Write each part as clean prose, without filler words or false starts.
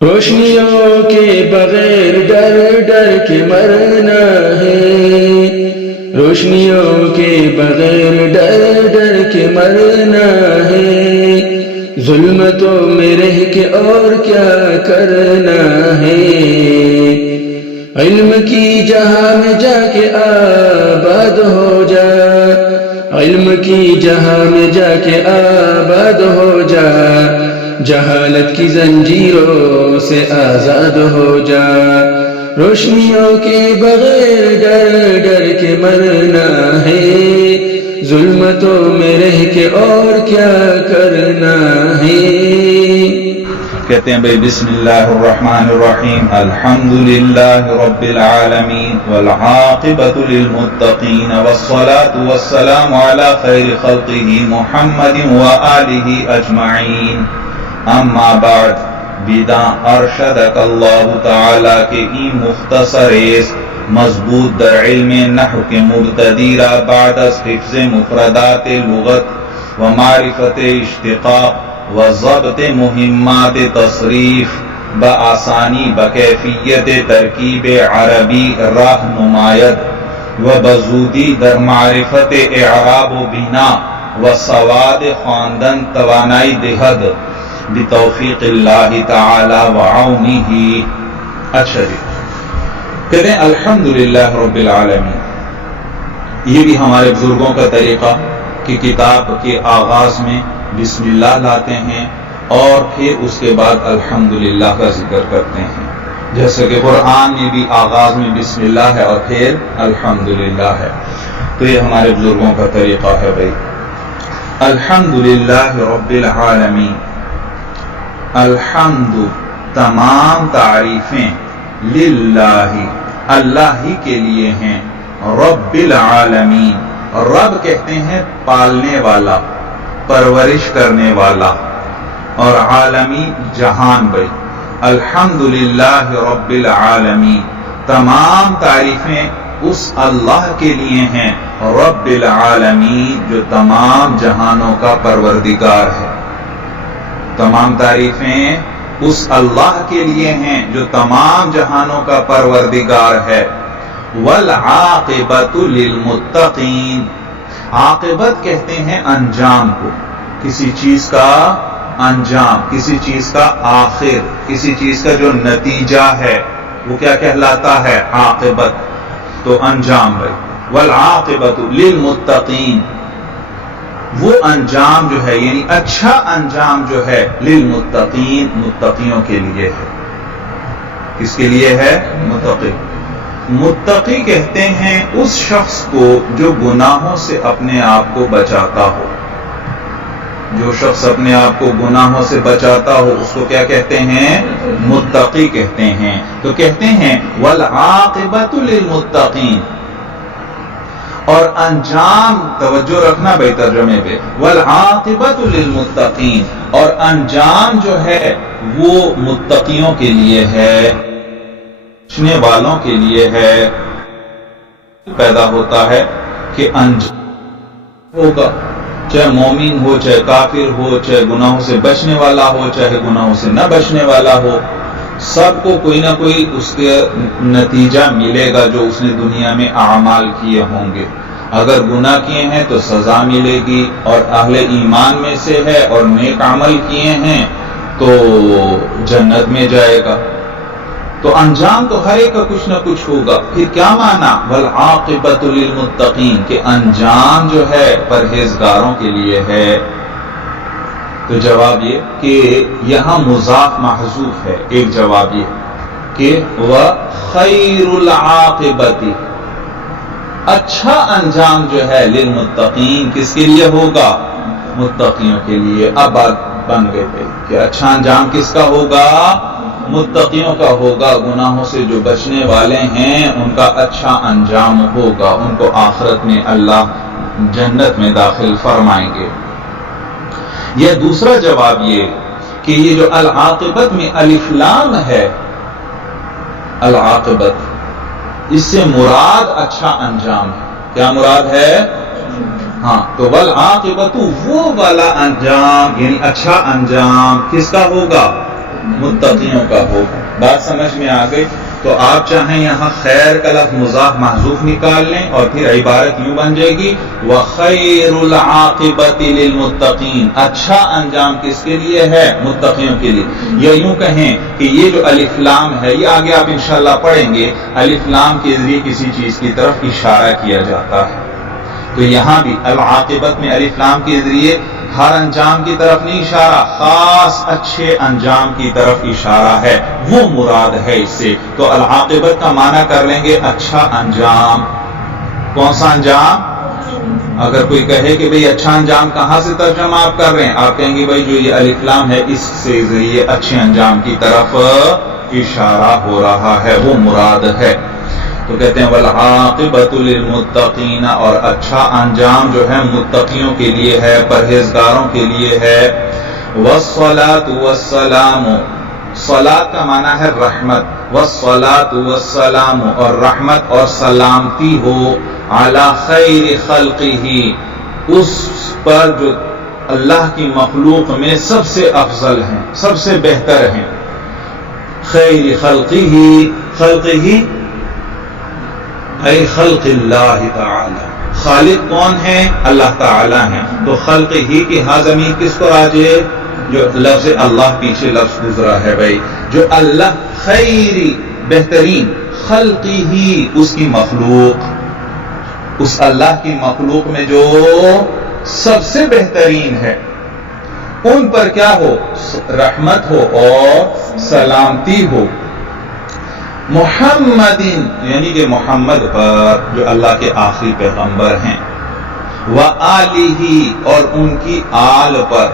روشنیوں کے بغیر ڈر ڈر کے مرنا ہے، روشنیوں کے بغیر ڈر ڈر کے مرنا ہے، ظلمتوں میں رہ کے اور کیا کرنا ہے، علم کی جہاں میں جا کے آباد ہو جا، علم کی جہاں میں جا کے آباد ہو جا، جہالت کی زنجیروں سے آزاد ہو جا، روشنیوں کے بغیر ڈر ڈر کے مرنا ہے، ظلمتوں میں رہ کے اور کیا کرنا ہے۔ کہتے ہیں بھائی بسم اللہ الرحمن الرحیم، الحمدللہ رب العالمین والعاقبۃ للمتقین والصلاة والسلام علی خیر خلقہ محمد وآلہ اجمعین، اما بعد، بیداں ارشدک اللہ تعالی کے ای مختصر مضبوط در علم نحو کے مبتدی را بعد از حفظ مفردات لغت و معرفت اشتقاق و ضبط مہمات تصریف بآسانی بکیفیت ترکیب عربی راہ نماید و بزودی در معرفت اعراب و بنا و سواد خواندن توانائی دہد بتوفیق اللہ تعالی و عونہ۔ اچھا جی، کہتے ہیں الحمدللہ رب العالمین، یہ بھی ہمارے بزرگوں کا طریقہ کہ کتاب کے آغاز میں بسم اللہ لاتے ہیں اور پھر اس کے بعد الحمدللہ کا ذکر کرتے ہیں، جیسے کہ قرآن میں بھی آغاز میں بسم اللہ ہے اور پھر الحمدللہ ہے، تو یہ ہمارے بزرگوں کا طریقہ ہے بھائی۔ الحمدللہ رب العالمین، الحمد تمام تعریفیں، للہ اللہ ہی کے لیے ہیں، رب العالمین، رب کہتے ہیں پالنے والا، پرورش کرنے والا، اور عالمی جہان بھائی۔ الحمدللہ رب العالمین، تمام تعریفیں اس اللہ کے لیے ہیں، رب العالمین، جو تمام جہانوں کا پروردگار ہے، تمام تعریفیں اس اللہ کے لیے ہیں جو تمام جہانوں کا پروردگار ہے۔ والعاقبۃ للمتقین، عاقبت کہتے ہیں انجام کو، کسی چیز کا انجام، کسی چیز کا آخر، کسی چیز کا جو نتیجہ ہے وہ کیا کہلاتا ہے؟ عاقبت، تو انجام بھائی۔ والعاقبۃ للمتقین، وہ انجام جو ہے یعنی اچھا انجام جو ہے، للمتقین، متقیوں کے لیے ہے۔ کس کے لیے ہے؟ متقی۔ متقی کہتے ہیں اس شخص کو جو گناہوں سے اپنے آپ کو بچاتا ہو، جو شخص اپنے آپ کو گناہوں سے بچاتا ہو اس کو کیا کہتے ہیں؟ متقی کہتے ہیں۔ تو کہتے ہیں والعاقبۃ للمتقین، اور انجام، توجہ رکھنا بھائی ترجمے پہ، والعاقبۃ للمتقین، اور انجام جو ہے وہ متقیوں کے لیے ہے، بچنے والوں کے لیے ہے۔ پیدا ہوتا ہے کہ انجام ہوگا، چاہے مومن ہو، چاہے کافر ہو، چاہے گناہوں سے بچنے والا ہو، چاہے گناہوں سے نہ بچنے والا ہو، سب کو کوئی نہ کوئی اس کے نتیجہ ملے گا جو اس نے دنیا میں اعمال کیے ہوں گے۔ اگر گناہ کیے ہیں تو سزا ملے گی، اور اہل ایمان میں سے ہے اور نیک عمل کیے ہیں تو جنت میں جائے گا۔ تو انجام تو ہر ایک کا کچھ نہ کچھ ہوگا۔ پھر کیا معنی؟ والعاقبۃ للمتقین، کہ انجام جو ہے پرہیزگاروں کے لیے ہے۔ تو جواب یہ کہ یہاں مضاف محذوف ہے، ایک جواب یہ کہ وَخَيْرُ الْعَاقِبَةِ، اچھا انجام جو ہے للمتقین، کس کے لیے ہوگا؟ متقیوں کے لیے۔ اب بات بن گئے تھے کہ اچھا انجام کس کا ہوگا؟ متقیوں کا ہوگا، گناہوں سے جو بچنے والے ہیں ان کا اچھا انجام ہوگا، ان کو آخرت میں اللہ جنت میں داخل فرمائیں گے۔ یہ دوسرا جواب یہ کہ یہ جو العاقبت میں الف لام ہے، العاقبت، اس سے مراد اچھا انجام ہے۔ کیا مراد ہے؟ ہاں، تو والعاقبت، وہ والا انجام یعنی اچھا انجام کس کا ہوگا؟ متقیوں کا ہوگا. بات سمجھ میں آ گئی؟ تو آپ چاہیں یہاں خیر کا لفظ مضاف محذوف نکال لیں اور پھر عبارت یوں بن جائے گی وَخَيْرُ الْعَاقِبَةِ لِلْمُتَّقِينَ. اچھا انجام کس کے لیے ہے؟ متقیوں کے لیے. یا یوں کہیں کہ یہ جو الف لام ہے یہ آگے آپ انشاءاللہ پڑھیں گے، الف لام کے ذریعے کسی چیز کی طرف اشارہ کیا جاتا ہے. تو یہاں بھی العاقبت میں الف لام کے ذریعے ہر انجام کی طرف نہیں اشارہ، خاص اچھے انجام کی طرف اشارہ ہے، وہ مراد ہے اس سے. تو العاقبت کا معنی کر لیں گے اچھا انجام. کون سا انجام؟ اگر کوئی کہے کہ بھئی اچھا انجام کہاں سے ترجمہ آپ کر رہے ہیں، آپ کہیں گے بھئی جو یہ الف لام ہے اس سے ذریعے اچھے انجام کی طرف اشارہ ہو رہا ہے، وہ مراد ہے. تو کہتے ہیں والعاقبۃ للمتقین، اور اچھا انجام جو ہے متقیوں کے لیے ہے، پرہیزگاروں کے لیے ہے. والصلاۃ والسلام، صلاۃ کا معنی ہے رحمت، والصلاۃ والسلام، اور رحمت اور سلامتی ہو علی خیر خلقہ، اس پر جو اللہ کی مخلوق میں سب سے افضل ہیں، سب سے بہتر ہیں. خیر خلقہ، خلقہ اے خلق اللہ تعالی، خالق کون ہے؟ اللہ تعالی ہیں. تو خلق ہی کی ہاں ضمیر کس کو راجع؟ جو لفظ اللہ پیچھے لفظ گزرا ہے بھائی، جو اللہ خیری بہترین، خلق ہی اس کی مخلوق، اس اللہ کی مخلوق میں جو سب سے بہترین ہے، ان پر کیا ہو؟ رحمت ہو اور سلامتی ہو. محمد، یعنی کہ محمد پر جو اللہ کے آخری پیغمبر ہیں، وآلہ، اور ان کی آل پر،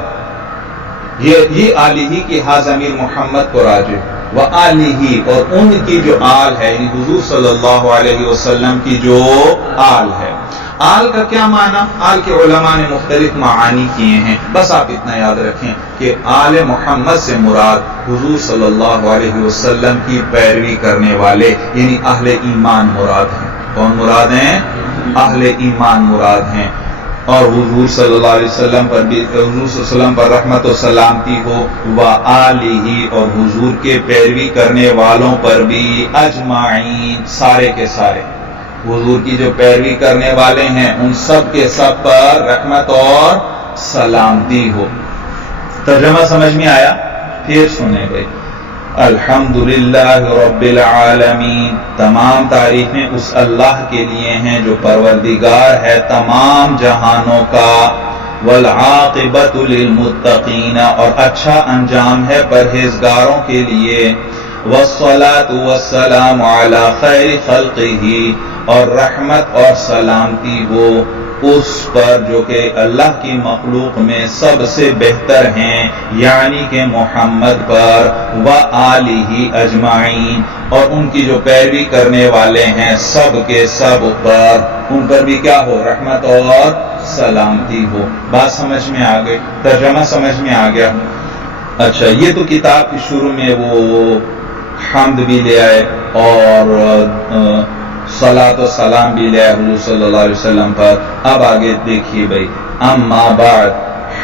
یہ آلہ کی ہا ضمیر محمد کو راجع، وآلہ، اور ان کی جو آل ہے یعنی حضور صلی اللہ علیہ وسلم کی جو آل ہے. آل کا کیا معنی؟ آل کے علماء نے مختلف معانی کیے ہیں، بس آپ اتنا یاد رکھیں کہ آل محمد سے مراد حضور صلی اللہ علیہ وسلم کی پیروی کرنے والے یعنی اہل ایمان مراد ہیں. کون مراد ہیں؟ اہل ایمان مراد ہیں. اور حضور صلی اللہ علیہ وسلم پر بھی، حضور صلی اللہ علیہ وسلم پر رحمت و سلامتی ہو، وآلہ، اور حضور کے پیروی کرنے والوں پر بھی، اجمعین، سارے کے سارے حضور کی جو پیروی کرنے والے ہیں ان سب کے سب پر رحمت اور سلامتی ہو. ترجمہ سمجھ میں آیا؟ پھر سنیں بھائی. الحمدللہ رب العالمین، تمام تعریفیں اس اللہ کے لیے ہیں جو پروردگار ہے تمام جہانوں کا. والعاقبۃ للمتقین، اور اچھا انجام ہے پرہیزگاروں کے لیے. والصلاۃ والسلام علی خیر خلقہ، اور رحمت اور سلامتی ہو اس پر جو کہ اللہ کی مخلوق میں سب سے بہتر ہیں یعنی کہ محمد پر. وآلہ اجمعین، اور ان کی جو پیروی کرنے والے ہیں سب کے سب پر، ان پر بھی کیا ہو؟ رحمت اور سلامتی ہو. بات سمجھ میں آ گئی؟ ترجمہ سمجھ میں آ گیا؟ اچھا، یہ تو کتاب کی شروع میں وہ حمد بھی لے آئے اور صلاۃ و سلام بھی لے آئے حضور صلی اللہ علیہ وسلم پر. اب آگے دیکھیے بھائی، اما بعد،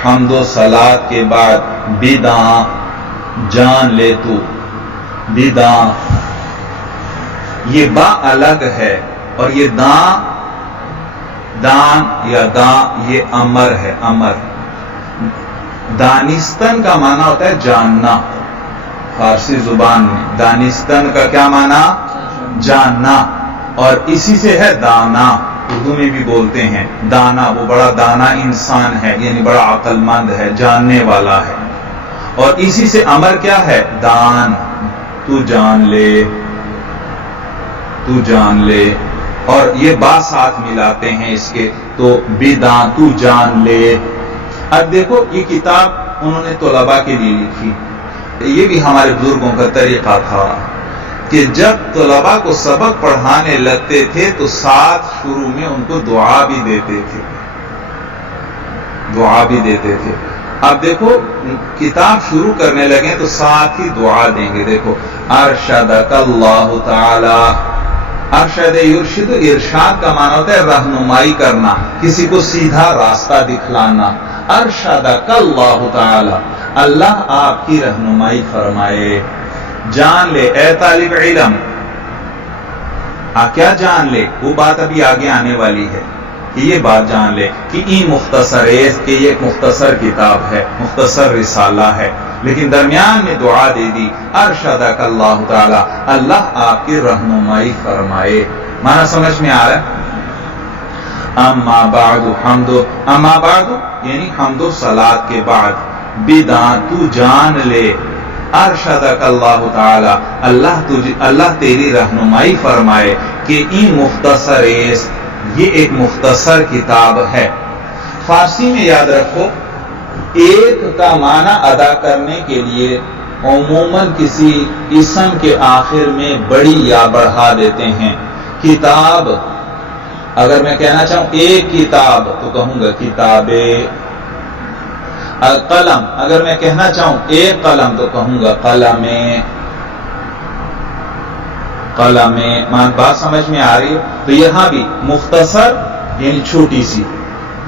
حمد و صلاۃ کے بعد بدعاں، جان لے تو، بدعاں، یہ با الگ ہے اور یہ دان یا داں یہ امر ہے. امر، دانستن کا معنی ہوتا ہے جاننا. فارسی زبان میں دانستن کا کیا معنی؟ جاننا. اور اسی سے ہے دانا، اردو میں بھی بولتے ہیں دانا، وہ بڑا دانا انسان ہے یعنی بڑا عقل مند ہے، جاننے والا ہے. اور اسی سے امر کیا ہے؟ دان، تو جان لے، تو جان لے. اور یہ با ساتھ ملاتے ہیں اس کے، تو بدعاں، تو جان لے. اب دیکھو یہ کتاب انہوں نے طلباء کے لیے لکھی. یہ بھی ہمارے بزرگوں کا طریقہ تھا کہ جب طلباء کو سبق پڑھانے لگتے تھے تو ساتھ شروع میں ان کو دعا بھی دیتے تھے، دعا بھی دیتے تھے. اب دیکھو کتاب شروع کرنے لگے تو ساتھ ہی دعا دیں گے. دیکھو، ارشدک اللہ تعالی، ارشد یرشد، ارشاد کا معنی ہوتا ہے رہنمائی کرنا، کسی کو سیدھا راستہ دکھلانا. ارشدک اللہ تعالی، اللہ آپ کی رہنمائی فرمائے. جان لے اے طالب علم، کیا جان لے؟ وہ بات ابھی آگے آنے والی ہے کہ یہ بات جان لے کہ این مختصر کہ یہ ایک مختصر کتاب ہے، مختصر رسالہ ہے، لیکن درمیان میں دعا دے دی ارشدک اللہ تعالی، اللہ آپ کی رہنمائی فرمائے. معنی سمجھ میں آ رہا ہے؟ اما بعد یعنی حمد و صلات کے بعد، بدعت تو جان لے ارشدک اللہ تعالی، اللہ تیری رہنمائی فرمائے کہ این مختصر یہ ایک مختصر کتاب ہے. فارسی میں یاد رکھو، ایک کا معنی ادا کرنے کے لیے عموماً کسی اسم کے آخر میں بڑی یا بڑھا دیتے ہیں. کتاب، اگر میں کہنا چاہوں ایک کتاب تو کہوں گا کتابیں. قلم، اگر میں کہنا چاہوں ایک قلم تو کہوں گا قلمیں. بات سمجھ میں آ رہی ہے؟ تو یہاں بھی مختصر یعنی چھوٹی سی،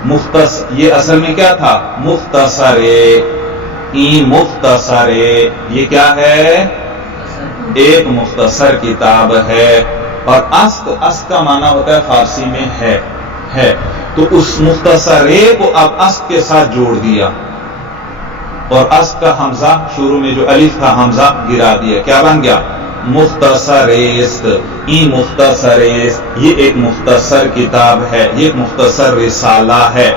مختصر یہ اصل میں کیا تھا؟ مختصر. مختصر یہ کیا ہے؟ ایک مختصر کتاب ہے. اور اسق کا معنی ہوتا ہے فارسی میں ہے. تو اس مختصر کو اب اسق کے ساتھ جوڑ دیا، اور اسق کا حمزہ شروع میں جو الف تھا حمزہ گرا دیا، کیا بن گیا؟ مختصر. مختصر یہ ایک مختصر کتاب ہے، یہ ایک مختصر رسالہ ہے.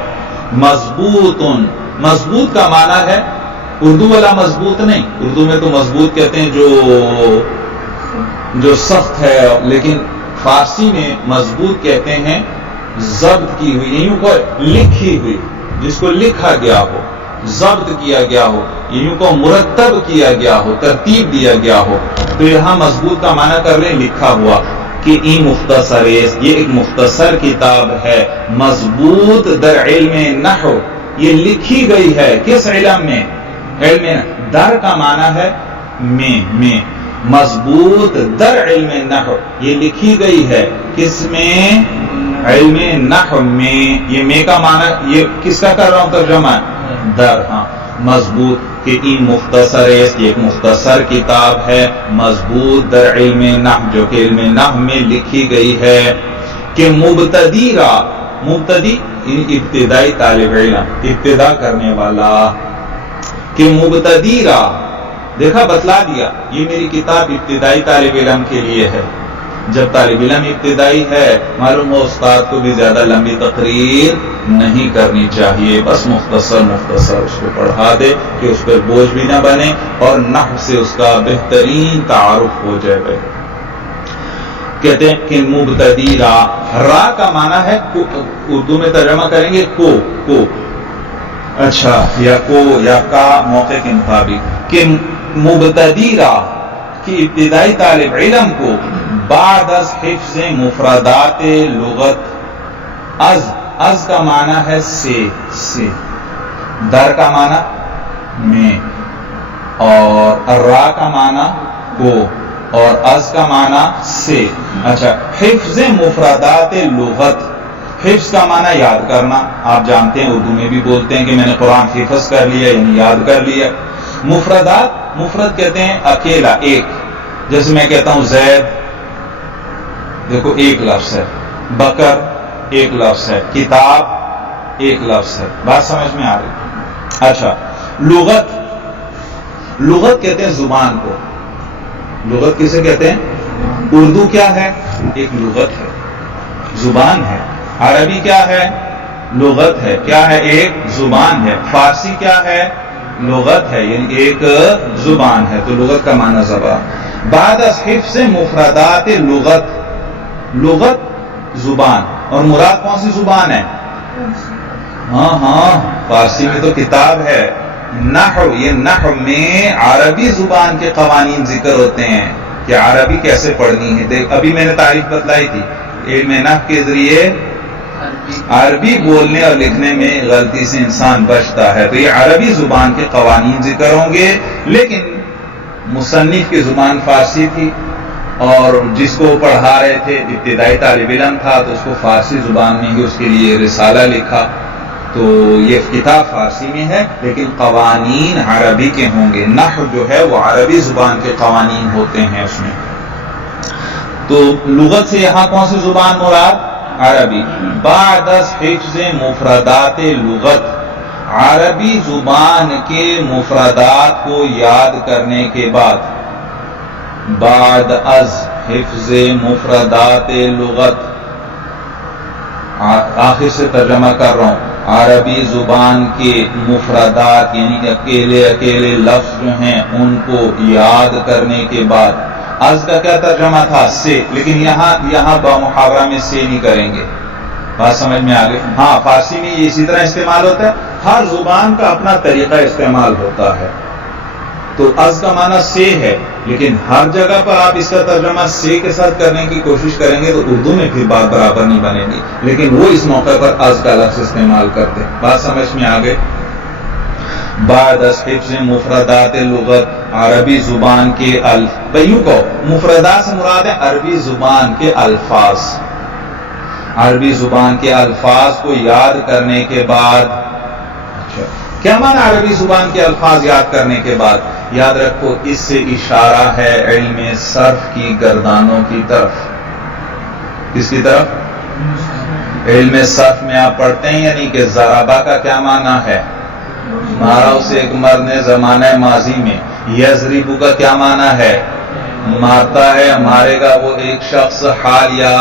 مضبوط کا معنی ہے اردو والا مضبوط نہیں، اردو میں تو مضبوط کہتے ہیں جو سخت ہے، لیکن فارسی میں مضبوط کہتے ہیں ضبط کی ہوئی، یوں کو لکھی ہوئی، جس کو لکھا گیا ہو، ضبط کیا گیا ہو، یوں کو مرتب کیا گیا ہو، ترتیب دیا گیا ہو. تو یہاں مضبوط کا معنی کر رہے ہیں لکھا ہوا کہ این مختصر یہ ایک مختصر کتاب ہے. مضبوط در علم نحو، یہ لکھی گئی ہے کس علم میں؟ علم در کا معنی ہے میں. مضبوط در علم نحو یہ لکھی گئی ہے کس میں؟ علم نحو میں. یہ میں کا معنی یہ کس کا کر رہا ہوں ترجمہ؟ در. ہاں مضبوط کہ این مختصر یہ ایک مختصر کتاب ہے، مضبوط در علم نحو جو کہ علم نحو میں لکھی گئی ہے. کہ مبتدی ابتدائی طالب علم، ابتدا کرنے والا. کہ مبتدی دیکھا بتلا دیا یہ میری کتاب ابتدائی طالب علم کے لیے ہے. جب طالب علم ابتدائی ہے معلوم ہو استاد کو بھی زیادہ لمبی تقریر نہیں کرنی چاہیے، بس مختصر اس کو پڑھا دے کہ اس پر بوجھ بھی نہ بنے اور نحو سے اس کا بہترین تعارف ہو جائے. کہتے ہیں کہ مبتدی را کا معنی ہے اردو میں ترجمہ کریں گے کو اچھا یا کو یا کا موقع کے مطابق. کہ مبتدی کی ابتدائی طالب علم کو بعد از حفظ مفردات لغت، از کا معنی ہے سے، در کا معنی میں، اور را کا معنی کو، اور از کا معنی سے. اچھا حفظ مفردات لغت، حفظ کا معنی یاد کرنا. آپ جانتے ہیں اردو میں بھی بولتے ہیں کہ میں نے قرآن حفظ کر لیا یعنی یاد کر لیا. مفردات، مفرد کہتے ہیں اکیلا ایک، جیسے میں کہتا ہوں زید، دیکھو ایک لفظ ہے. بکر ایک لفظ ہے. کتاب ایک لفظ ہے. بات سمجھ میں آ رہی؟ اچھا لغت کہتے ہیں زبان کو. لغت کسے کہتے ہیں؟ اردو کیا ہے؟ ایک لغت ہے، زبان ہے. عربی کیا ہے؟ لغت ہے. کیا ہے؟ ایک زبان ہے. فارسی کیا ہے؟ لغت ہے، یعنی ایک زبان ہے. تو لغت کا معنی زبان. بعد از حفظ مفردات لغت زبان، اور مراد کون سی زبان ہے؟ ہاں فارسی میں تو کتاب ہے. نحو، یہ نحو میں عربی زبان کے قوانین ذکر ہوتے ہیں کہ عربی کیسے پڑھنی ہے. ابھی میں نے تعریف بتلائی تھی علم نحو کے ذریعے عربی بولنے اور لکھنے میں غلطی سے انسان بچتا ہے. تو یہ عربی زبان کے قوانین ذکر ہوں گے، لیکن مصنف کی زبان فارسی تھی اور جس کو پڑھا رہے تھے ابتدائی طالب علم تھا، تو اس کو فارسی زبان میں ہی اس کے لیے رسالہ لکھا. تو یہ کتاب فارسی میں ہے لیکن قوانین عربی کے ہوں گے. نحو جو ہے وہ عربی زبان کے قوانین ہوتے ہیں اس میں. تو لغت سے یہاں کون سی زبان مراد؟ عربی. بعد از حفظ مفردات لغت، عربی زبان کے مفردات کو یاد کرنے کے بعد، بعد از حفظ مفردات لغت، آخر سے ترجمہ کر رہا ہوں، عربی زبان کے مفردات یعنی کہ اکیلے اکیلے لفظ جو ہیں ان کو یاد کرنے کے بعد. از کا کیا ترجمہ تھا؟ سے، لیکن یہاں بمحاورہ میں سے نہیں کریں گے. بات سمجھ میں آ گئی؟ ہاں فارسی میں یہ اسی طرح استعمال ہوتا ہے، ہر زبان کا اپنا طریقہ استعمال ہوتا ہے. تو از کا معنی سے ہے، لیکن ہر جگہ پر آپ اس کا ترجمہ سے کے ساتھ کرنے کی کوشش کریں گے تو اردو میں پھر بات برابر نہیں بنے گی. لیکن وہ اس موقع پر از کا لفظ استعمال کرتے ہیں. بات سمجھ میں آ گئی؟ بعد از حفظ مفردات لغت، عربی زبان کے بیوں کو مفردات سے مراد ہے عربی زبان کے الفاظ. عربی زبان کے الفاظ کو یاد کرنے کے بعد. اچھا کیا معنی عربی زبان کے الفاظ یاد کرنے کے بعد؟ یاد رکھو اس سے اشارہ ہے علم صرف کی گردانوں کی طرف. کس کی طرف؟ علم صرف میں آپ پڑھتے ہیں یعنی کہ ضربہ کا کیا معنی ہے؟ مارا اسے ایک مرد نے زمانہ ماضی میں. یضربو کا کیا معنی ہے؟ مارتا ہے، مارے گا وہ ایک شخص حال یا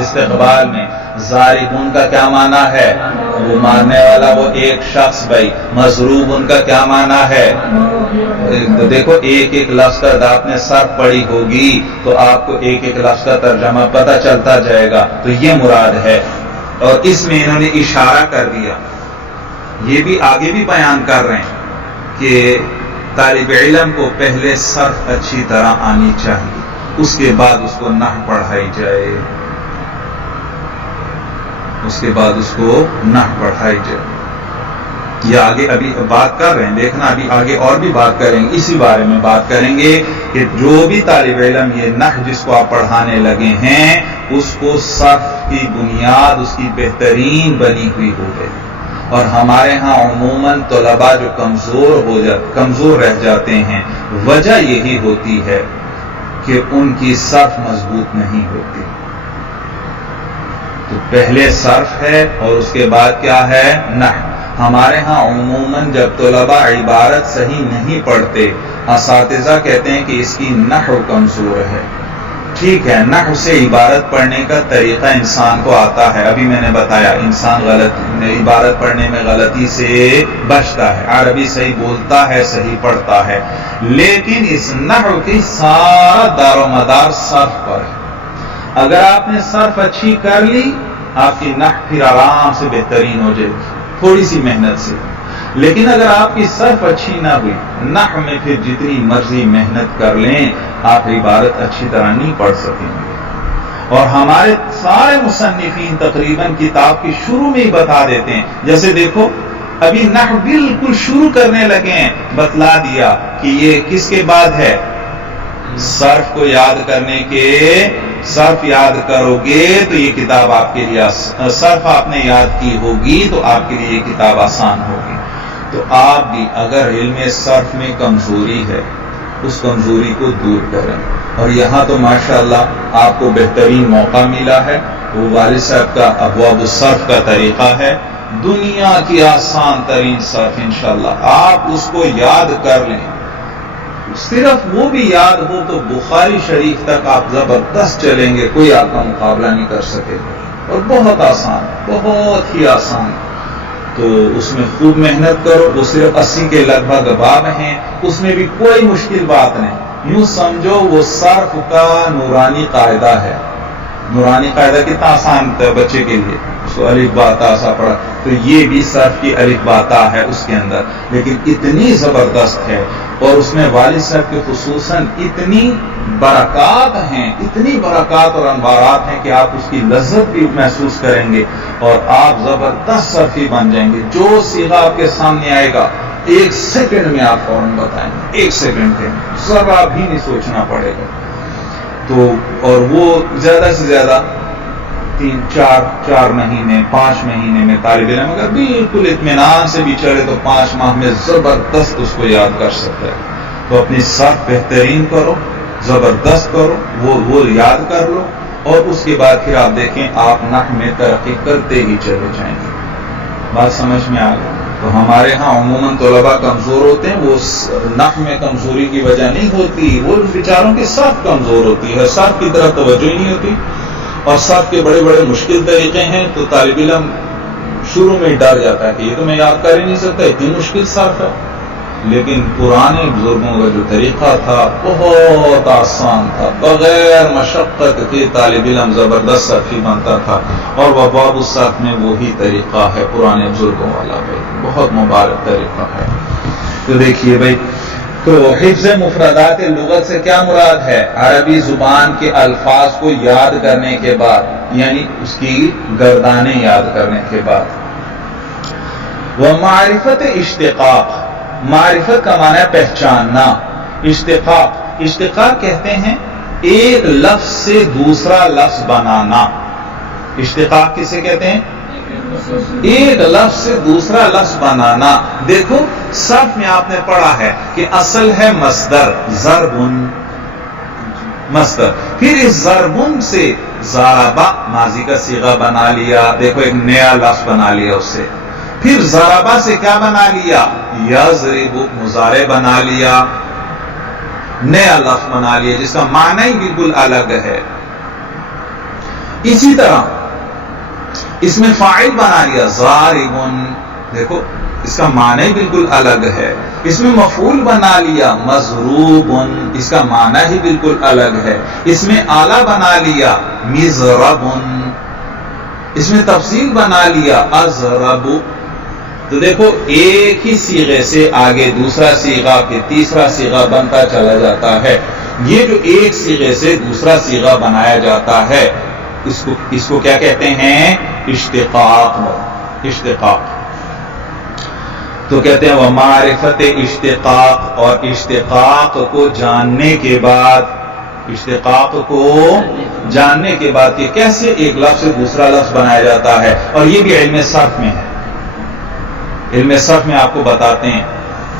استقبال میں. ضاربون کا کیا معنی ہے؟ وہ مارنے والا وہ ایک شخص. بھائی مضروب ان کا کیا معنی ہے؟ دیکھو ایک ایک لفظ کا آپ نے صرف پڑھی ہوگی تو آپ کو ایک ایک لفظ کا ترجمہ پتہ چلتا جائے گا. تو یہ مراد ہے اور اس میں انہوں نے اشارہ کر دیا. یہ بھی آگے بھی بیان کر رہے ہیں کہ طالب علم کو پہلے صرف اچھی طرح آنی چاہیے، اس کے بعد اس کو نحو پڑھائی جائے، اس کے بعد اس کو نحو پڑھائی جائے. یہ آگے ابھی بات کر رہے ہیں، دیکھنا ابھی آگے اور بھی بات کریں گے، اسی بارے میں بات کریں گے کہ جو بھی طالب علم یہ نحو جس کو آپ پڑھانے لگے ہیں اس کو صرف کی بنیاد اس کی بہترین بنی ہوئی ہو گئی. اور ہمارے ہاں عموماً طلباء جو کمزور رہ جاتے ہیں، وجہ یہی ہوتی ہے کہ ان کی صرف مضبوط نہیں ہوتی. تو پہلے صرف ہے اور اس کے بعد کیا ہے؟ نحو. ہمارے ہاں عموماً جب طلباء عبارت صحیح نہیں پڑھتے، اساتذہ کہتے ہیں کہ اس کی نحو کمزور ہے. ٹھیک ہے، نحو سے عبارت پڑھنے کا طریقہ انسان کو آتا ہے. ابھی میں نے بتایا انسان عبارت پڑھنے میں غلطی سے بچتا ہے، عربی صحیح بولتا ہے، صحیح پڑھتا ہے، لیکن اس نحو کی سارا دار و مدار صرف پر ہے. اگر آپ نے صرف اچھی کر لی آپ کی نحو پھر آرام سے بہترین ہو جائے گی تھوڑی سی محنت سے. لیکن اگر آپ کی صرف اچھی نہ ہوئی، نحو میں پھر جتنی مرضی محنت کر لیں آپ عبارت اچھی طرح نہیں پڑھ سکیں گے. اور ہمارے سارے مصنفین تقریباً کتاب کی شروع میں ہی بتا دیتے ہیں. جیسے دیکھو ابھی نحو بالکل شروع کرنے لگے ہیں، بتلا دیا کہ یہ کس کے بعد ہے؟ صرف کو یاد کرنے کے. صرف یاد کرو گے تو یہ کتاب آپ کے لیے، صرف آپ نے یاد کی ہوگی تو آپ کے لیے یہ کتاب آسان ہوگی. تو آپ بھی اگر علم صرف میں کمزوری ہے اس کمزوری کو دور کریں. اور یہاں تو ماشاءاللہ آپ کو بہترین موقع ملا ہے. وہ والد صاحب کا ابواب الصرف کا طریقہ ہے، دنیا کی آسان ترین صرف انشاءاللہ آپ اس کو یاد کر لیں. صرف وہ بھی یاد ہو تو بخاری شریف تک آپ زبردست چلیں گے، کوئی آپ کا مقابلہ نہیں کر سکے گا. اور بہت آسان، بہت ہی آسان. تو اس میں خوب محنت کرو. وہ صرف 80 کے لگ بھگ باب ہیں، اس میں بھی کوئی مشکل بات نہیں. یوں سمجھو وہ صرف کا نورانی قاعدہ ہے. نورانی قاعدہ کتنا آسان ہے بچے کے لیے، اس کو الف با تا سا پڑھا، تو یہ بھی صرف کی الف با تا ہے اس کے اندر، لیکن اتنی زبردست ہے. اور اس میں والد صاحب کے خصوصاً اتنی برکات ہیں، اتنی برکات اور انوارات ہیں کہ آپ اس کی لذت بھی محسوس کریں گے اور آپ زبردست صرفی بن جائیں گے. جو صیغہ آپ کے سامنے آئے گا 1 سیکنڈ میں آپ فوراً بتائیں گے، 1 سیکنڈ کے ذرا بھی نہیں سوچنا پڑے گا. تو اور وہ زیادہ سے زیادہ چار مہینے 5 مہینے میں طالب علم اگر بالکل اطمینان سے بھی چلے تو 5 ماہ میں زبردست اس کو یاد کر سکتا ہے. تو اپنی صرف بہترین کرو، زبردست کرو، وہ یاد کر لو، اور اس کے بعد پھر آپ دیکھیں آپ نحو میں ترقی کرتے ہی چلے جائیں گے. بات سمجھ میں آ گئی؟ تو ہمارے ہاں عموماً طلباء کمزور ہوتے ہیں، وہ نحو میں کمزوری کی وجہ نہیں ہوتی، وہ بیچاروں کی صرف کمزور ہوتی ہے، صرف کی طرف توجہ ہی نہیں ہوتی، اور صرف کے بڑے بڑے مشکل طریقے ہیں تو طالب علم شروع میں ڈر جاتا ہے کہ یہ تو میں یاد کر ہی نہیں سکتا، اتنی مشکل صرف ہے. لیکن پرانے بزرگوں کا جو طریقہ تھا بہت آسان تھا، بغیر مشقت کے طالب علم زبردست صرفی بنتا تھا، اور باب الصرف میں وہی طریقہ ہے پرانے بزرگوں والا بھائی، بہت مبارک طریقہ ہے. تو دیکھیے بھائی، تو حفظ مفردات لغت سے کیا مراد ہے؟ عربی زبان کے الفاظ کو یاد کرنے کے بعد، یعنی اس کی گردانیں یاد کرنے کے بعد. ومعرفت اشتقاق، معرفت کا معنی ہے پہچاننا. اشتقاق کہتے ہیں ایک لفظ سے دوسرا لفظ بنانا. اشتقاق کسے کہتے ہیں؟ ایک لفظ سے دوسرا لفظ بنانا. دیکھو صرف میں آپ نے پڑھا ہے کہ اصل ہے مصدر، ضربن مصدر، پھر اس ضربن سے ضربہ ماضی کا صیغہ بنا لیا، دیکھو ایک نیا لفظ بنا لیا اس سے. پھر ضربہ سے کیا بنا لیا؟ یضرب، مضارع بنا لیا، نیا لفظ بنا لیا جس کا معنی ہی بالکل الگ ہے. اسی طرح اس میں فاعل بنا لیا ضاربن، دیکھو اس کا معنی بالکل الگ ہے. اس میں مفعول بنا لیا مضروبن، اس کا معنی ہی بالکل الگ ہے. اس میں آلہ بنا لیا مضربن، اس میں تفصیل بنا لیا اضرب. تو دیکھو ایک ہی صیغے سے آگے دوسرا صیغہ پھر تیسرا صیغہ بنتا چلا جاتا ہے. یہ جو ایک صیغے سے دوسرا صیغہ بنایا جاتا ہے اس کو کیا کہتے ہیں؟ اشتقاق. اشتقاق تو کہتے ہیں وہ معرفت اشتقاق، اور اشتقاق کو جاننے کے بعد، اشتقاق کو جاننے کے بعد کہ کیسے ایک لفظ سے دوسرا لفظ بنایا جاتا ہے. اور یہ بھی علم صرف میں ہے. علم صرف میں آپ کو بتاتے ہیں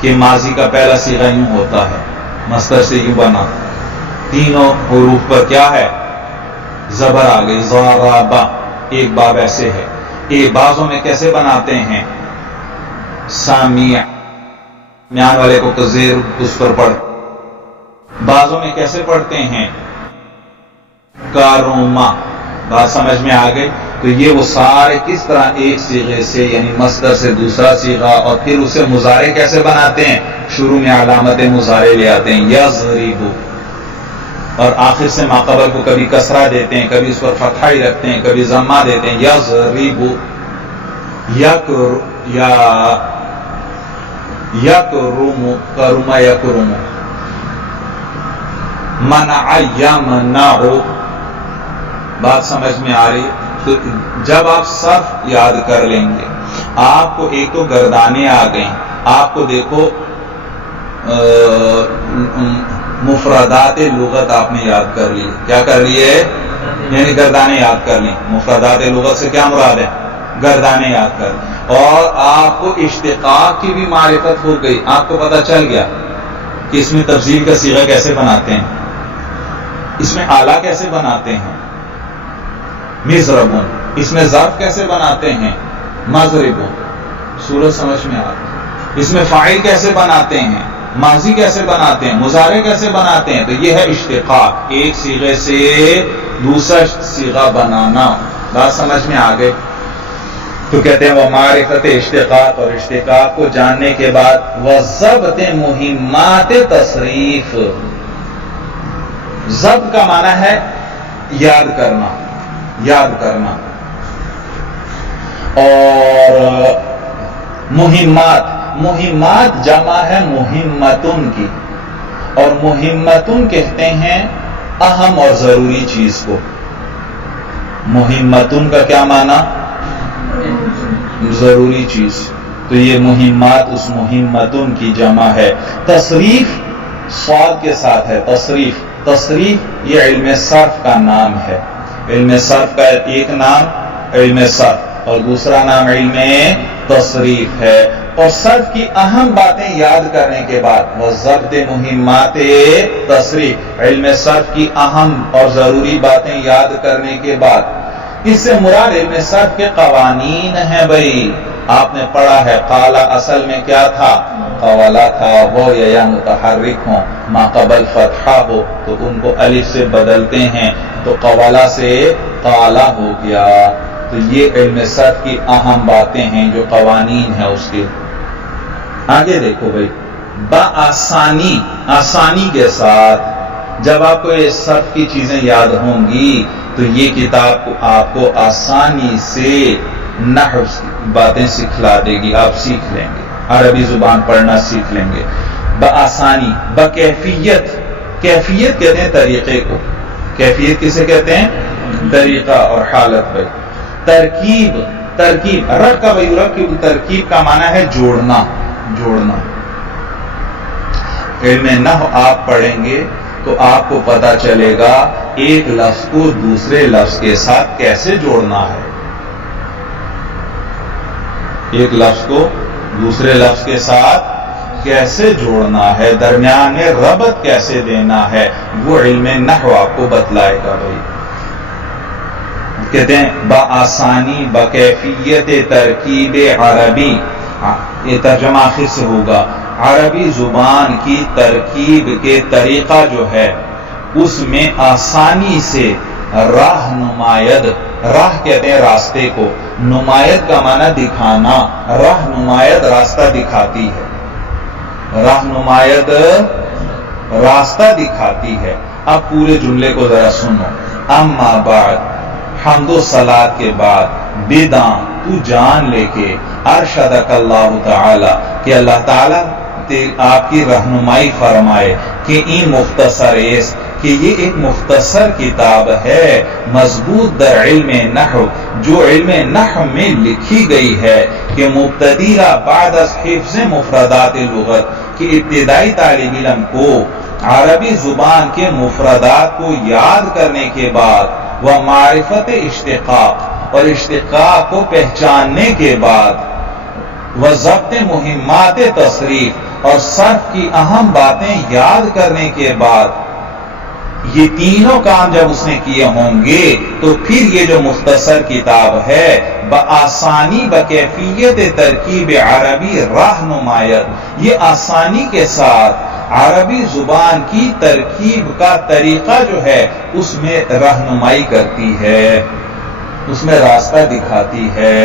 کہ ماضی کا پہلا صیغہ یوں ہوتا ہے، مصدر سے یوں بنا، تینوں حروف پر کیا ہے؟ زبر آ گئی، ضربہ، ایک باب ایسے ہے. ایک بازوں میں کیسے بناتے ہیں؟ سامع، میان والے کو زیر اس پر پڑھ. بازوں میں کیسے پڑھتے ہیں؟ کاروما. بات سمجھ میں آ گئی؟ تو یہ وہ سارے کس طرح ایک صیغے سے یعنی مصدر سے دوسرا صیغہ، اور پھر اسے مضارع کیسے بناتے ہیں؟ شروع میں علامت مضارع لے آتے ہیں یضرب، اور آخر سے ماقبل کو کبھی کسرہ دیتے ہیں، کبھی اس پر فتحہ ہی رکھتے ہیں، کبھی ضمہ دیتے ہیں. یضرب، یکرم، کرم یکرم، منع یمنع. بات سمجھ میں آ رہی؟ تو جب آپ صرف یاد کر لیں گے، آپ کو ایک تو گردانیں آ گئیں، آپ کو دیکھو مفردات لغت آپ نے یاد کر لی. کیا کر لی ہے؟ یعنی گردانیں یاد کر لی. مفردات لغت سے کیا مراد ہے؟ گردانیں یاد کر لی. اور آپ کو اشتقاق کی بھی معرفت ہو گئی. آپ کو پتہ چل گیا کہ اس میں تفضیل کا صیغہ کیسے بناتے ہیں، اس میں آلہ کیسے بناتے ہیں، مضربون، اس میں ظرف کیسے بناتے ہیں، مضربون. سورج سمجھ میں آ گئی. اس میں فاعل کیسے بناتے ہیں، ماضی کیسے بناتے ہیں، مضارع کیسے بناتے ہیں. تو یہ ہے اشتقاق، ایک صیغے سے دوسرا صیغہ بنانا. بات سمجھ میں آ گئی؟ تو کہتے ہیں وہ معرفت اشتقاق، اور اشتقاق کو جاننے کے بعد وضبط مہمات تصریف. ضبط کا معنی ہے یاد کرنا، یاد کرنا. اور مہمات، مہمات جمع ہے مہمتن کی، اور مہمتن کہتے ہیں اہم اور ضروری چیز کو. مہمتن کا کیا معنی؟ ضروری چیز. تو یہ مہمات اس مہمتن کی جمع ہے. تصریف صاد کے ساتھ ہے. تصریف، تصریف یہ علم صرف کا نام ہے. علم صرف کا ایک نام علم صرف اور دوسرا نام علم تصریف ہے. اور صرف کی اہم باتیں یاد کرنے کے بعد وضبط مہمات تصریف، علم صرف کی اہم اور ضروری باتیں یاد کرنے کے بعد اس سے مراد علم صرف کے قوانین ہیں. بھائی آپ نے پڑھا ہے قالا اصل میں کیا تھا؟ قوالا تھا. وہ یا متحرک ہوں ما قبل فتحہ ہو تو ان کو الف سے بدلتے ہیں تو قوالا سے قالا ہو گیا. تو یہ علم صرف کی اہم باتیں ہیں جو قوانین ہیں اس کے. آگے دیکھو بھائی، بآسانی، آسانی کے ساتھ جب آپ کو یہ صرف کی چیزیں یاد ہوں گی تو یہ کتاب آپ کو آسانی سے نحو باتیں سکھلا دے گی. آپ سیکھ لیں گے، عربی زبان پڑھنا سیکھ لیں گے بآسانی. بکیفیت، کیفیت کہتے ہیں طریقے کو. کیفیت کسے کہتے ہیں؟ طریقہ اور حالت. بھائی ترکیب، ترکیب رب کا، بھائی رب کی ترکیب کا معنی ہے جوڑنا، جوڑنا. علم نحو آپ پڑھیں گے تو آپ کو پتا چلے گا ایک لفظ کو دوسرے لفظ کے ساتھ کیسے جوڑنا ہے. ایک لفظ کو دوسرے لفظ کے ساتھ کیسے جوڑنا ہے، درمیان میں ربط کیسے دینا ہے، وہ علم نحو آپ کو بتلائے گا. بھائی کہتے ہیں بآسانی بکیفیت ترکیب عربی. یہ ترجمہ آخر سے ہوگا. عربی زبان کی ترکیب کے طریقہ جو ہے اس میں آسانی سے راہ نماید، راہ کہتے ہیں راستے کو، نماید کا معنی دکھانا، راہ نماید راستہ دکھاتی ہے، راہ نماید راستہ دکھاتی ہے. اب پورے جملے کو ذرا سنو. اما بعد، حمد و صلات کے بعد، بداں تو جان لے کے، ارشدک اللہ تعالی کہ اللہ تعالی آپ کی رہنمائی فرمائے کہ این مختصر اس کہ یہ ایک مختصر کتاب ہے مضبوط در علم نحو جو علم نحو میں لکھی گئی ہے کہ مبتدیرہ بعد از حفظ مفردات لغت کہ ابتدائی طالب علم کو عربی زبان کے مفردات کو یاد کرنے کے بعد وہ معرفت اشتقاق اور اشتقاق کو پہچاننے کے بعد وہ ضبط مہمات تصریف اور صرف کی اہم باتیں یاد کرنے کے بعد یہ تینوں کام جب اس نے کیے ہوں گے تو پھر یہ جو مختصر کتاب ہے بآسانی بکیفیت ترکیب عربی راہنمایت یہ آسانی کے ساتھ عربی زبان کی ترکیب کا طریقہ جو ہے اس میں رہنمائی کرتی ہے، اس میں راستہ دکھاتی ہے.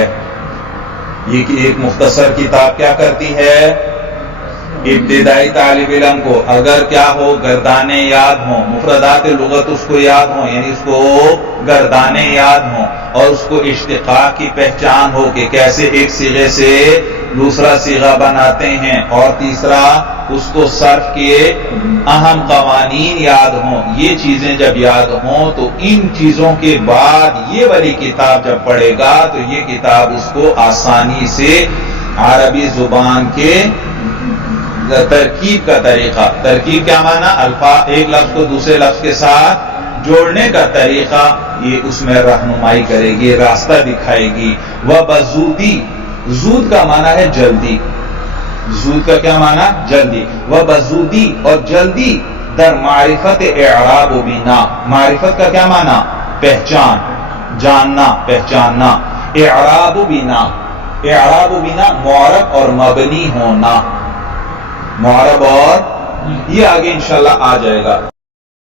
یہ کہ ایک مختصر کتاب کیا کرتی ہے؟ ابتدائی طالب علم کو اگر کیا ہو گردانے یاد ہوں، مفردات لغت اس کو یاد ہوں یعنی اس کو گردانے یاد ہوں اور اس کو اشتقاق کی پہچان ہو کہ کیسے ایک صیغے سے دوسرا صیغہ بناتے ہیں اور تیسرا اس کو صرف کے اہم قوانین یاد ہوں. یہ چیزیں جب یاد ہوں تو ان چیزوں کے بعد یہ والی کتاب جب پڑھے گا تو یہ کتاب اس کو آسانی سے عربی زبان کے ترکیب کا طریقہ، ترکیب کیا معنی؟ الفاظ ایک لفظ کو دوسرے لفظ کے ساتھ جوڑنے کا طریقہ یہ اس میں رہنمائی کرے گی، راستہ دکھائے گی. وہ بزودی، زود کا معنی ہے جلدی، زود کا کیا معنی؟ جلدی. وہ بزودی اور جلدی در معرفت اعراب و بنا، معرفت کا کیا معنی؟ پہچان، جاننا، پہچاننا. اعراب و بنا، اعراب و بنا معرب اور مبنی ہونا، معرب اور یہ آگے انشاءاللہ آ جائے گا.